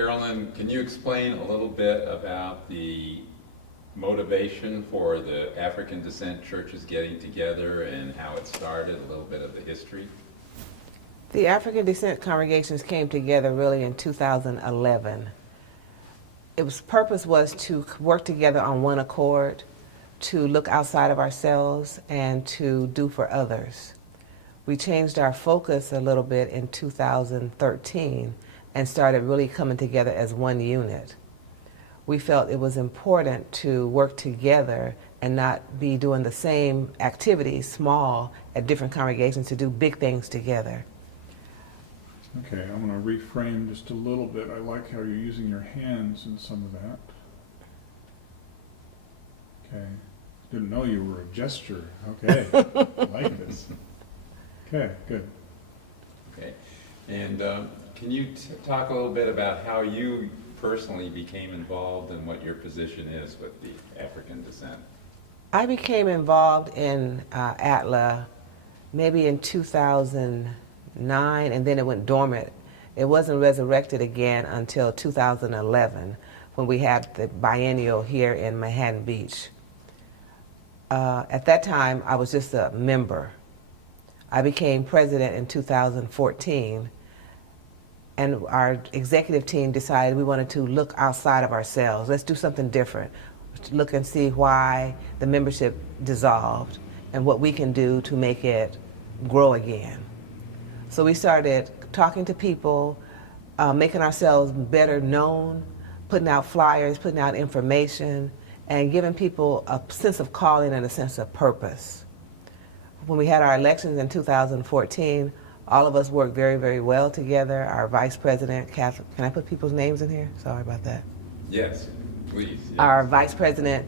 Carolyn, can you explain a little bit about the motivation for the African descent churches getting together and how it started, a little bit of the history? The African descent congregations came together really in 2011. Its purpose was to work together on one accord, to look outside of ourselves and to do for others. We changed our focus a little bit in 2013 and started really coming together as one unit. We felt it was important to work together and not be doing the same activities, small, at different congregations, to do big things together. Okay, I'm going to reframe just a little bit. I like how you're using your hands in some of that. Okay. Didn't know you were a gesture. Okay. I like this. Okay, good. Okay. And can you talk a little bit about how you personally became involved and what your position is with the African descent? I became involved in ATLA maybe in 2009, and then it went dormant. It wasn't resurrected again until 2011 when we had the biennial here in Manhattan Beach. At that time, I was just a member. I became president in 2014, and our executive team decided we wanted to look outside of ourselves. Let's do something different. Look and see why the membership dissolved and what we can do to make it grow again. So we started talking to people, making ourselves better known, putting out flyers, putting out information, and giving people a sense of calling and a sense of purpose. When we had our elections in 2014, all of us worked very, very well together. Our vice president, can I put people's names in here? Sorry about that. Yes, please. Yes. Our vice president,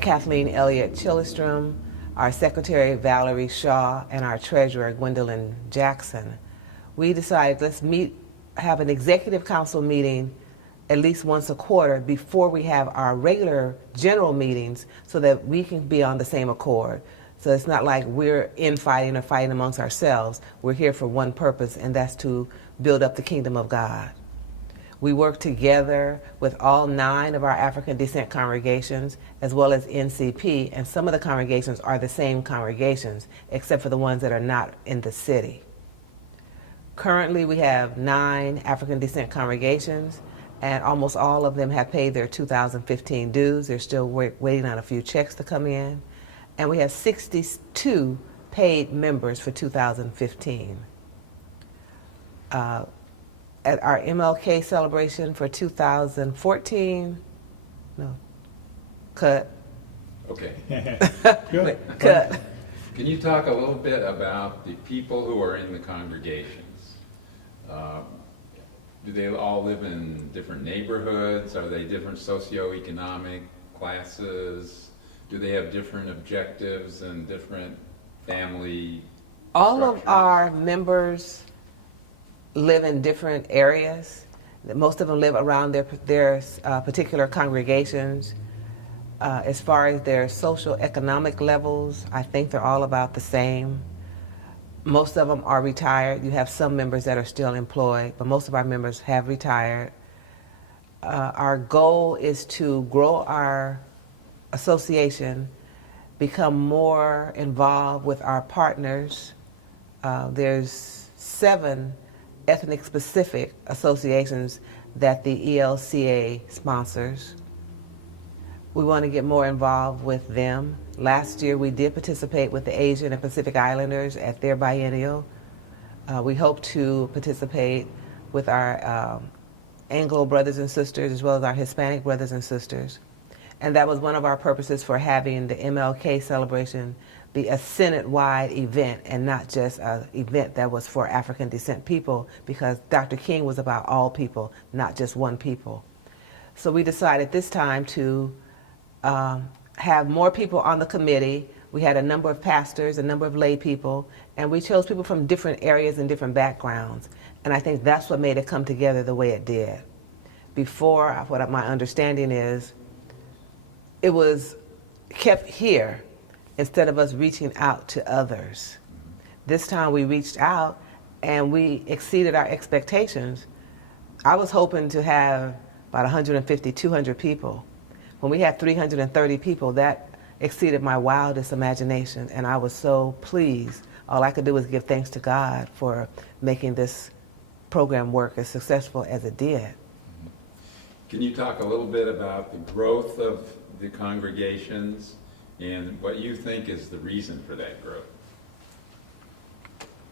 Kathleen Elliott Chillestrom, our secretary, Valerie Shaw, and our treasurer, Gwendolyn Jackson. We decided let's have an executive council meeting at least once a quarter before we have our regular general meetings so that we can be on the same accord. So it's not like we're infighting or fighting amongst ourselves. We're here for one purpose, and that's to build up the kingdom of God. We work together with all 9 of our African descent congregations, as well as NCP, and some of the congregations are the same congregations, except for the ones that are not in the city. Currently, we have 9 African descent congregations, and almost all of them have paid their 2015 dues. They're still waiting on a few checks to come in. And we have 62 paid members for 2015. At our MLK celebration for 2014, no, cut. Okay. Good. Cut. Can you talk a little bit about the people who are in the congregations? Do they all live in different neighborhoods? Are they different socioeconomic classes? Do they have different objectives and different family All structures? of our members live in different areas. Most of them live around their particular congregations. As far as their social economic levels, I think they're all about the same. Most of them are retired. You have some members that are still employed, but most of our members have retired. Our goal is to grow our association, become more involved with our partners. There's 7 ethnic-specific associations that the ELCA sponsors. We want to get more involved with them. Last year we did participate with the Asian and Pacific Islanders at their biennial. We hope to participate with our Anglo brothers and sisters as well as our Hispanic brothers and sisters. And that was one of our purposes for having the MLK celebration be a Synod-wide event and not just an event that was for African descent people, because Dr. King was about all people, not just one people. So we decided this time to have more people on the committee. We had a number of pastors, a number of lay people, and we chose people from different areas and different backgrounds. And I think that's what made it come together the way it did. Before, what my understanding is, it was kept here instead of us reaching out to others. This time we reached out and we exceeded our expectations. I was hoping to have about 150, 200 people. When we had 330 people, that exceeded my wildest imagination, and I was so pleased. All I could do was give thanks to God for making this program work as successful as it did. Can you talk a little bit about the growth of the congregations and what you think is the reason for that growth?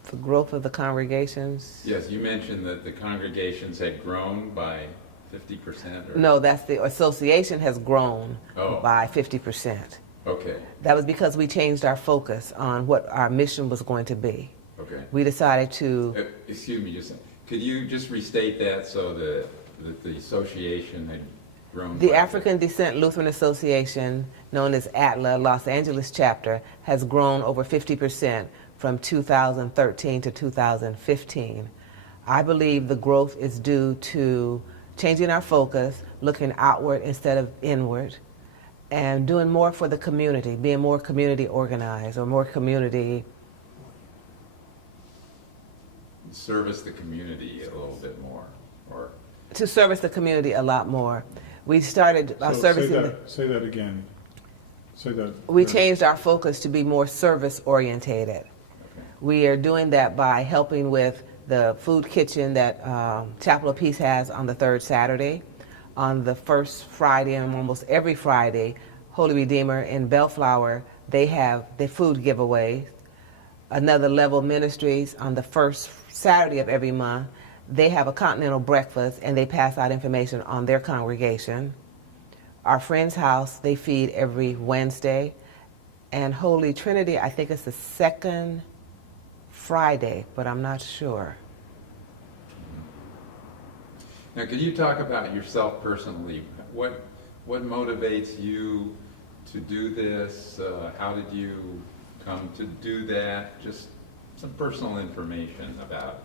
The growth of the congregations? Yes, you mentioned that the congregations had grown by 50%? Or? No, that's the association has grown by 50%. Okay. That was because we changed our focus on what our mission was going to be. Okay. We decided to... excuse me, could you just restate that so that the association had grown? The African Descent Lutheran Association, known as ATLA, Los Angeles chapter, has grown over 50% from 2013 to 2015. I believe the growth is due to changing our focus, looking outward instead of inward, and doing more for the community, being more community organized or more community... Service the community a little bit more, or... To service the community a lot more. We started servicing... Say that again. Say that. We changed our focus to be more service orientated. Okay. We are doing that by helping with the food kitchen that Chapel of Peace has on the third Saturday. On the first Friday and almost every Friday, Holy Redeemer in Bellflower, they have the food giveaways. Another Level Ministries on the first Saturday of every month, they have a continental breakfast and they pass out information on their congregation. Our Friend's House, they feed every Wednesday. And Holy Trinity, I think it's the second Friday, but I'm not sure. Now, could you talk about yourself personally? What motivates you to do this? How did you come to do that? Just some personal information about,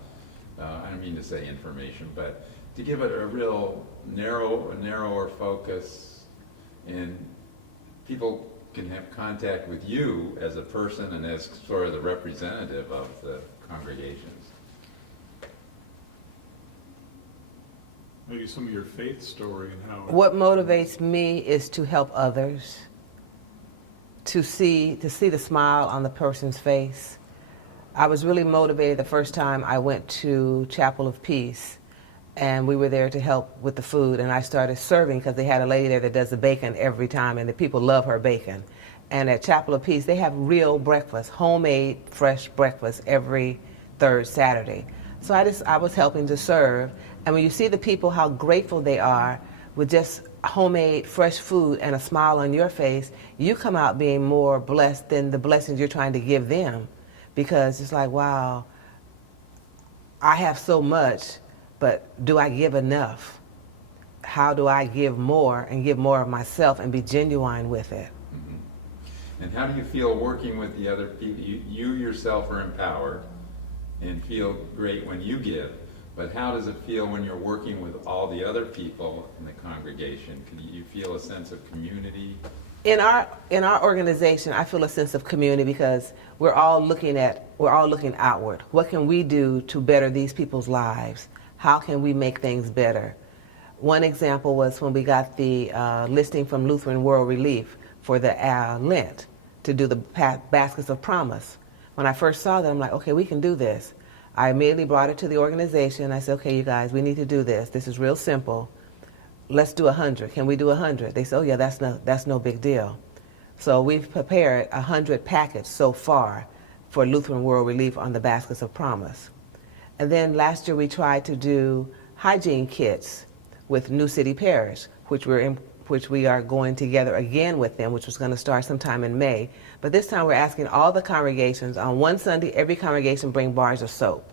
I don't mean to say information, but to give it a real narrower focus, and people can have contact with you as a person and as sort of the representative of the congregations. Maybe some of your faith story and how... What motivates me is to help others, to see the smile on the person's face. I was really motivated the first time I went to Chapel of Peace, and we were there to help with the food, and I started serving because they had a lady there that does the bacon every time, and the people love her bacon. And at Chapel of Peace, they have real breakfast, homemade, fresh breakfast every third Saturday. So I was helping to serve, and when you see the people, how grateful they are with just homemade, fresh food and a smile on your face, you come out being more blessed than the blessings you're trying to give them. Because it's like, wow, I have so much, but do I give enough? How do I give more and give more of myself and be genuine with it? Mm-hmm. And how do you feel working with the other people? You yourself are empowered and feel great when you give, but how does it feel when you're working with all the other people in the congregation? Can you feel a sense of community? In our organization, I feel a sense of community because we're all looking outward. What can we do to better these people's lives? How can we make things better? One example was when we got the listing from Lutheran World Relief for the Lent to do the baskets of promise. When I first saw that, I'm like, okay, we can do this. I immediately brought it to the organization. I said, okay, you guys, we need to do this. This is real simple. Let's do 100. Can we do 100? They said, oh yeah, that's no big deal. So we've prepared 100 packets so far for Lutheran World Relief on the baskets of promise. And then last year we tried to do hygiene kits with New City Parish, which we are going together again with them, which was going to start sometime in May. But this time we're asking all the congregations, on one Sunday, every congregation bring bars of soap.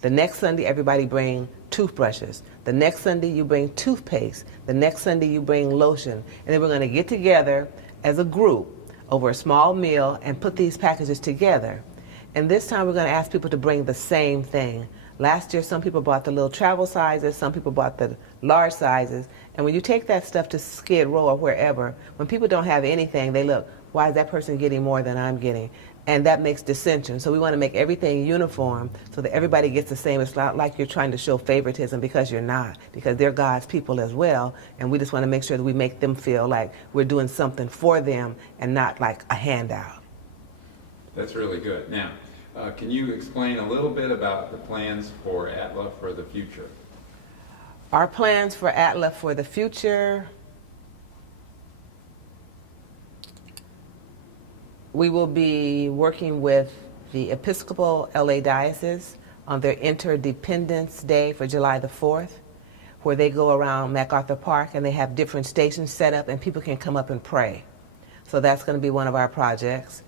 The next Sunday, everybody bring toothbrushes. The next Sunday, you bring toothpaste. The next Sunday, you bring lotion. And then we're going to get together as a group over a small meal and put these packages together. And this time, we're going to ask people to bring the same thing. Last year, some people bought the little travel sizes. Some people bought the large sizes. And when you take that stuff to Skid Row or wherever, when people don't have anything, they look, why is that person getting more than I'm getting? and that makes dissension. So we want to make everything uniform so that everybody gets the same. It's not like you're trying to show favoritism, because you're not, because they're God's people as well, and we just want to make sure that we make them feel like we're doing something for them and not like a handout. That's really good. Now, can you explain a little bit about the plans for ATLA for the future? Our plans for ATLA for the future: we will be working with the Episcopal LA Diocese on their Interdependence Day for July the 4th, where they go around MacArthur Park and they have different stations set up and people can come up and pray. So that's going to be one of our projects.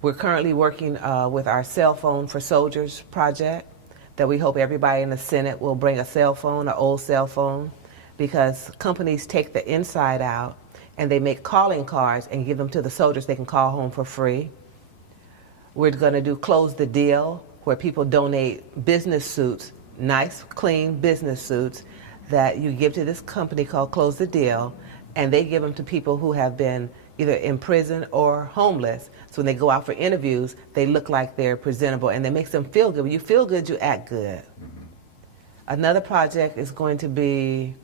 We're currently working with our Cell Phone for Soldiers project, that we hope everybody in the Senate will bring a cell phone, an old cell phone, because companies take the inside out and they make calling cards and give them to the soldiers. They can call home for free. We're going to do Close the Deal, where people donate business suits, nice, clean business suits, that you give to this company called Close the Deal, and they give them to people who have been either in prison or homeless. So when they go out for interviews, they look like they're presentable, and it makes them feel good. When you feel good, you act good. Mm-hmm. Another project is going to be,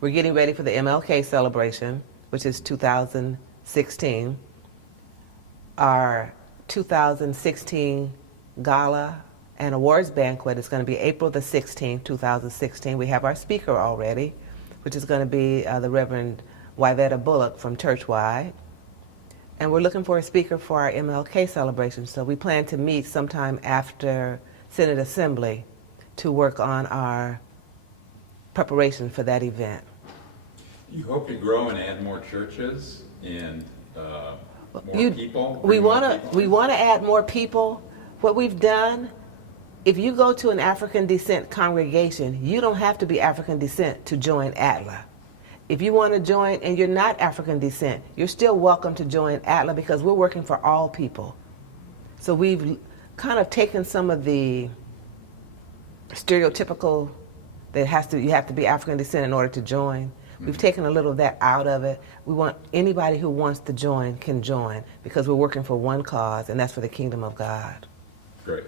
we're getting ready for the MLK celebration, which is 2016. Our 2016 gala and awards banquet is going to be April the 16th, 2016. We have our speaker already, which is going to be the Reverend Wyvetta Bullock from Churchwide. And we're looking for a speaker for our MLK celebration. So we plan to meet sometime after Synod Assembly to work on our preparation for that event. You hope to grow and add more churches and more people? We want to add more people. What we've done, if you go to an African descent congregation, you don't have to be African descent to join ATLA. If you want to join and you're not African descent, you're still welcome to join ATLA, because we're working for all people. So we've kind of taken some of the stereotypical that you have to be African descent in order to join. We've taken a little of that out of it. We want anybody who wants to join can join, because we're working for one cause, and that's for the kingdom of God. Great.